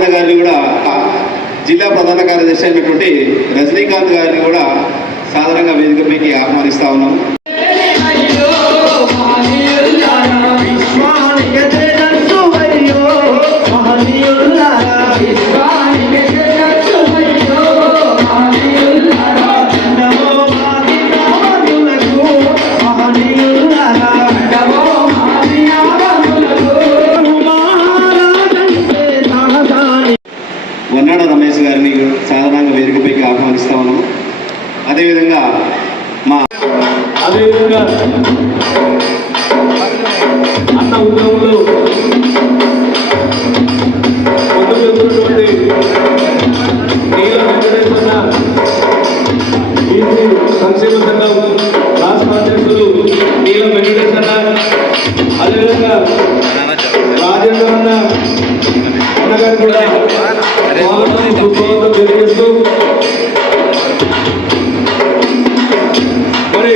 నారాయణ గారిని కూడా, జిల్లా ప్రధాన కార్యదర్శి అయినటువంటి రజనీకాంత్ గారిని కూడా సాధారణంగా వేదికపైకి ఆహ్వానిస్తా ఉన్నాము. వన్నాడ రమేష్ గారిని సాధారణంగా వేదికపైకి ఆహ్వానిస్తా ఉన్నాము. అదేవిధంగా అన్న ఉద్యమంలో సంక్షేమ సంఘం రాష్ట్ర అధ్యక్షులు నీల వెంకటేశ్వర, అదేవిధంగా రాజేంద్ర అన్నగారు కూడా తెలియజేస్తూ మరి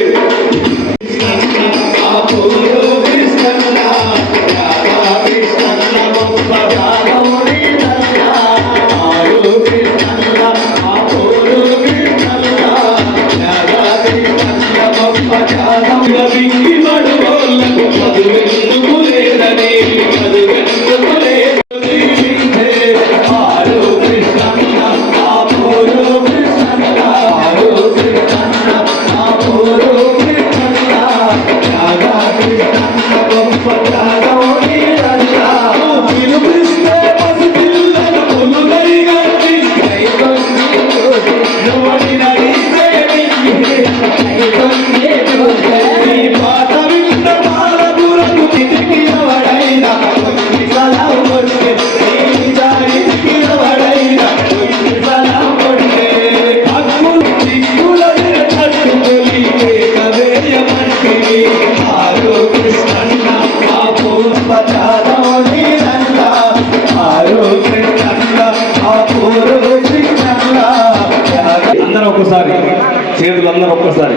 చేతులందరూ ఒక్కసారి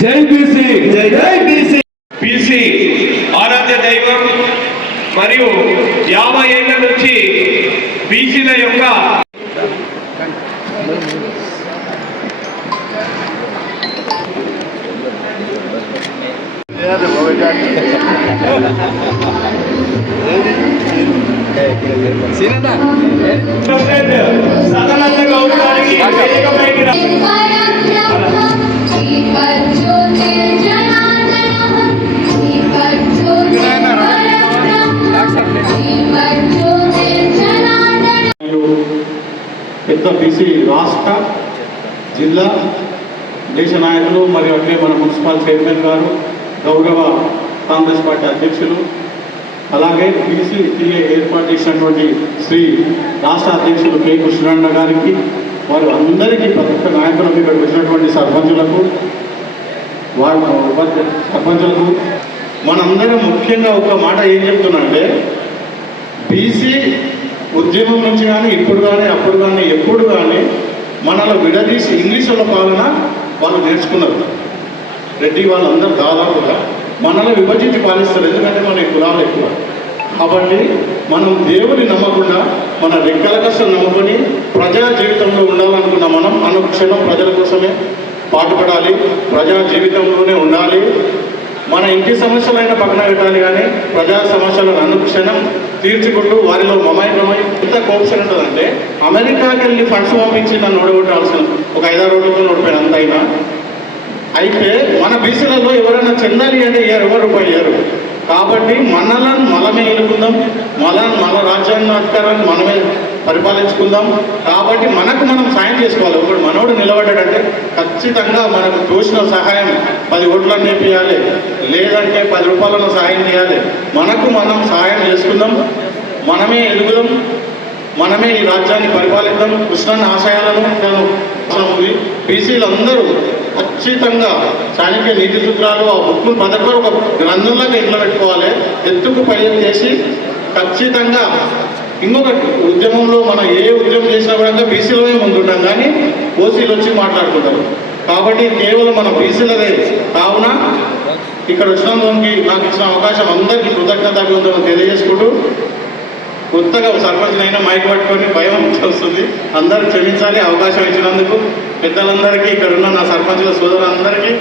జై బీసీ, జై జై బీసీ. బీసీ ఆరాధ్య దైవం మరియు 50 ఏళ్ల నుంచి బీసీల యొక్క సదానంద గౌడ్ గారికి పెద్ద బీసీ రాష్ట్ర, జిల్లా, దేశ నాయకులు మరియు అట్లే మన మున్సిపల్ చైర్మన్ గారు, గౌరవ కాంగ్రెస్ పార్టీ అధ్యక్షులు, అలాగే బీసీటీఏ ఏర్పాటు చేసినటువంటి శ్రీ రాష్ట్ర అధ్యక్షులు కె కృష్ణన్న గారికి, వారు అందరికీ ప్రతి నాయకులకు ఇక్కడికి వచ్చినటువంటి సర్పంచులకు, సర్పంచులకు మనందరం ముఖ్యంగా ఒక మాట ఏం చెప్తున్నానంటే, బీసీ ఉద్యమం నుంచి కానీ ఇప్పుడు కానీ అప్పుడు కానీ ఎప్పుడు కానీ మనలో విడదీసి ఇంగ్లీషుల పాలన వాళ్ళు నేర్చుకున్నారు. రెడ్డి వాళ్ళందరూ దాదాపుగా మనలో విభజించి పాలిస్తారు, ఎందుకంటే మన కులాలు ఎక్కువ. కాబట్టి మనం దేవుని నమ్మకుండా మన రెక్కల కష్టం నమ్ముకొని ప్రజా జీవితంలో ఉండాలనుకున్న మనం అనుక్షణం ప్రజల కోసమే పాటుపడాలి, ప్రజా జీవితంలోనే ఉండాలి. మన ఇంటి సమస్యలైనా పక్కన పెట్టాలి, కానీ ప్రజా సమస్యలను అనుక్షణం తీర్చుకుంటూ వారిలో మమైకమై ఎంత కోపం ఉంటుందంటే, అమెరికాకి వెళ్ళి ఫండ్స్ పంపించి నన్ను ఓడగొట్టాల్సిన ఒక 5-6 రోజులతో ఓడిపోయిన అంత అయినా. అయితే మన బీసీలలో ఎవరైనా చెందాలి అంటే ఎవరు రూపాయి ఇయ్యరు. కాబట్టి మనలను మనమే ఎన్నుకుందాం, మన రాజ్యాంగ అధికారాన్ని మనమే పరిపాలించుకుందాం. కాబట్టి మనకు మనం సాయం చేసుకోవాలి. ఒకడు మనోడు నిలబడ్డాడంటే ఖచ్చితంగా మనకు తోచిన సహాయం 10 ఓట్లను నేర్పియాలి, లేదంటే 10 రూపాయలను సహాయం చేయాలి. మనకు మనం సహాయం చేసుకుందాం, మనమే ఎదుగుదాం, మనమే ఈ రాజ్యాన్ని పరిపాలిద్దాం. కృష్ణన్న ఆశయాలను ఉంది. బీసీలందరూ ఖచ్చితంగా చాణక్య నీతి సూత్రాలు ఆ బుక్ను పదకొండు ఒక గ్రంథంలాగా ఇంట్లో పెట్టుకోవాలి. ఎత్తుకు పై చేసి ఖచ్చితంగా ఇంకొకటి ఉద్యమంలో మనం ఏ ఉద్యమం చేసినా కూడా బీసీలోనే ముందుంటాం, కానీ ఓసీలు వచ్చి మాట్లాడుకుంటారు. కాబట్టి కేవలం మన బీసీలదే. కావున ఇక్కడ వచ్చినందుకు నాకు ఇచ్చిన అవకాశం అందరికీ కృతజ్ఞతలు తెలియజేసుకుంటూ కొత్తగా సర్పంచ్ అయినా మైక్ పట్టుకొని భయం వస్తుంది. అందరూ క్షమించాలి. అవకాశం ఇచ్చినందుకు పెద్దలందరికీ, ఇక్కడ ఉన్న నా సర్పంచుల సోదరులందరికీ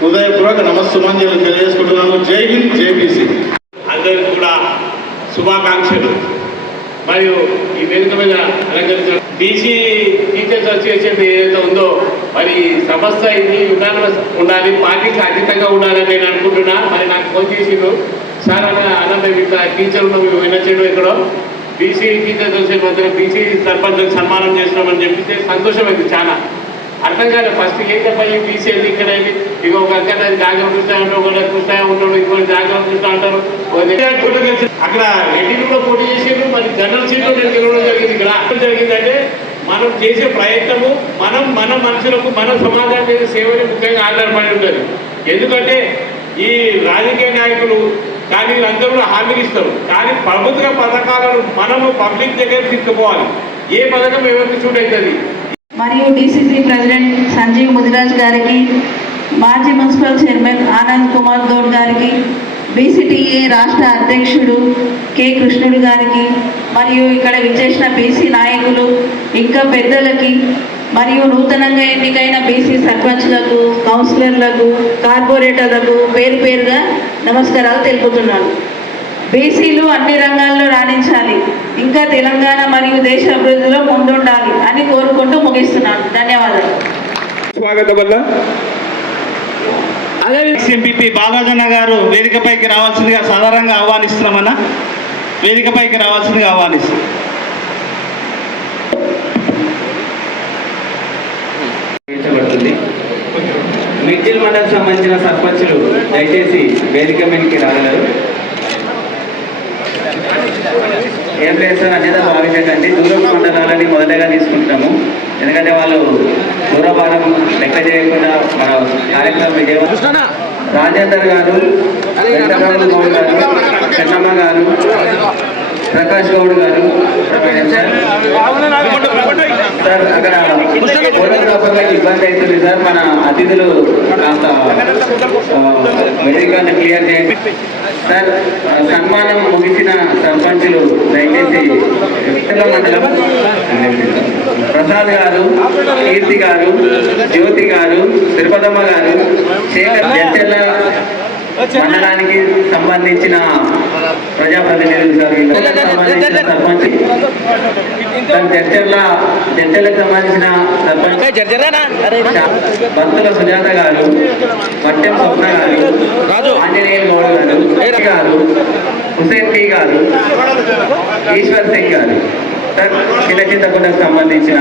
హృదయపూర్వక నమస్సుమాంజలు తెలియజేసుకుంటున్నాను. జై హింద్, జై బీసీ. అందరికీ కూడా శుభాకాంక్షలు. మరియు ఈ వేదిక మీద అలంకరించిన బీసీ టీచర్స్ అసోసియేషన్ ఏదైతే ఉందో మరి సంస్థ ఇది యునానిమస్ ఉండాలి, పార్టీకి అతీతంగా ఉండాలని నేను అనుకుంటున్నా. మరి నాకు ఫోన్ చేసిండు, సార్ అన్న మేము ఇట్లా టీచర్లు వినొచ్చాడు ఇక్కడ బీసీ టీచర్స్ అసోసియేషన్ మధ్య బీసీ సర్పంచ్కి సన్మానం చేస్తున్నామని చెప్పితే సంతోషం అయింది. చాలా అర్థం కాలేదు ఫస్ట్ ఏం చెప్పాలి బీసీ ఎందుకు ఇక్కడ అయింది. ఇక ఒక అక్కడ జాగ్రత్త చూస్తా ఉంటారు, ఒకటి చూస్తా ఉంటాడు, ఇంకొకటి జాగ్రత్త చూస్తూ ఉంటారు. అక్కడ రెడ్డిలు కూడా పోటీ చేసేది, మరి జనరల్ సీట్లో నేను గెలవడం జరిగింది. ఇక్కడ జరిగిందంటే మనం చేసే ప్రయత్నము మన మనుషులకు మన సమాజానికి చేసే సేవని ముఖ్యంగా ఆధారపడి ఉంటుంది. ఎందుకంటే ఈ రాజకీయ నాయకులు కానీ వీళ్ళందరూ కూడా హామీలు ఇస్తారు, కానీ ప్రభుత్వ పథకాలను మనము పబ్లిక్ దగ్గర తీసుకుపోవాలి. ఏ పథకం ఎవరికి సూట్ అవుతుంది. మరియు డిసిసి ప్రెసిడెంట్ సంజీవ్ ముదిరాజ్ గారికి, మాజీ మున్సిపల్ చైర్మన్ ఆనంద్ కుమార్ గౌడ్ గారికి, బీసీటీఏ రాష్ట్ర అధ్యక్షుడు కె కృష్ణుడు గారికి, మరియు ఇక్కడ విచ్చేసిన బీసీ నాయకులు ఇంకా పెద్దలకి, మరియు నూతనంగా ఎన్నికైన బీసీ సర్పంచ్లకు, కౌన్సిలర్లకు, కార్పొరేటర్లకు పేరు పేరుగా నమస్కారాలు తెలుపుతున్నాను. బీసీలు అన్ని రంగాల్లో రాణించాలి, ఇంకా తెలంగాణ మరియు దేశ అభివృద్ధిలో ముందుండాలి అని కోరుకుంటూ ముగిస్తున్నాను. ధన్యవాదాలు. స్వాగతం వల్ల అదే ఎంపీపీ బాలరాజన్న గారు వేదికపైకి రావాల్సిందిగా సాధారణంగా ఆహ్వానిస్తున్నామన్నా. వేదికపైకి రావాల్సిందిగా ఆహ్వానిస్తున్నాం. మిడ్జిల్ మండలం సంబంధించిన సర్పంచులు దయచేసి వేదిక మీదకి రాగలరు. ఏం లేదు సార్ అనేది భావించకండి. దూర మండలాలని మొదటగా తీసుకుంటున్నాము, ఎందుకంటే వాళ్ళు దూరభారం లెక్క చేయకుండా మన కార్యక్రమం విజయవాడ రాజేందర్ గారు, వెంకటరావు గౌడ్ గారు, చెన్నమ్మ గారు, ప్రకాష్ గౌడ్ గారు సార్. అక్కడ ఫోటోగ్రాఫర్లకు ఇబ్బంది అవుతుంది సార్. మన అతిథులు కాస్త వేదికను క్లియర్ చేయండి సార్. సన్మానం ముగిసిన సర్పంచులు దయచేసి మండలం ప్రసాద్ గారు, కీర్తి గారు, జ్యోతి గారు, తిరుపతమ్మ గారు, శేఖర్ జడ్చెల్ల మండలానికి సంబంధించిన ప్రజాప్రతినిధులు సార్. సంబంధించిన సర్పంచ్ జడ్చెల్లకు సంబంధించిన సర్పంచ్ భక్తుల సుజాత గారు, మట్టెం స్వప్న గారు, ఆంజనేయ గౌడ్ గారు, హుసేన్ పి గారు, ఈశ్వర్ సింగ్ గారు సార్. చిన్న చింతకుండకు సంబంధించిన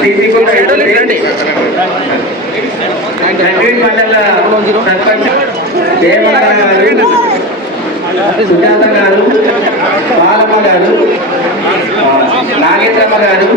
కలిగించకుండా కింద ఉండాలని స్టేజ్ మండల సర్పంచ్ దేవమ్మ గారు, సుజాత గారు, బాలమ్మ గారు, నాగేంద్రమ్మ గారు,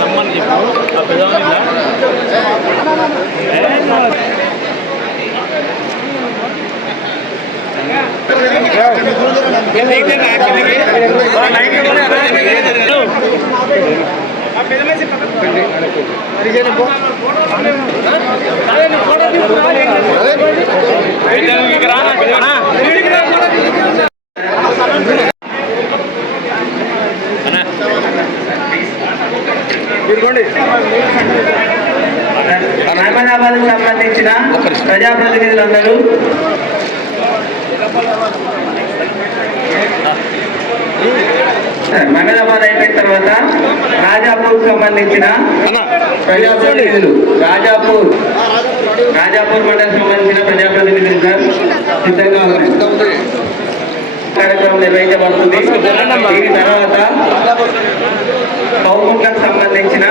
రమ్మని చెప్పు. అహ్మదాబాద్ సంబంధించిన ప్రజాప్రతినిధులందరూ అహ్మదాబాద్ అయిపోయిన తర్వాత రాజాపూర్ సంబంధించిన ప్రజాప్రతినిధులు రాజాపూర్ మండలం సంబంధించిన ప్రజాప్రతినిధులు సార్ సిద్ధంగా ఉన్నాయి. కార్యక్రమం నిర్వహించబడుతుంది. దీని తర్వాత పౌరులకు సంబంధించిన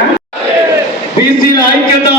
బీసీల ఐక్యత,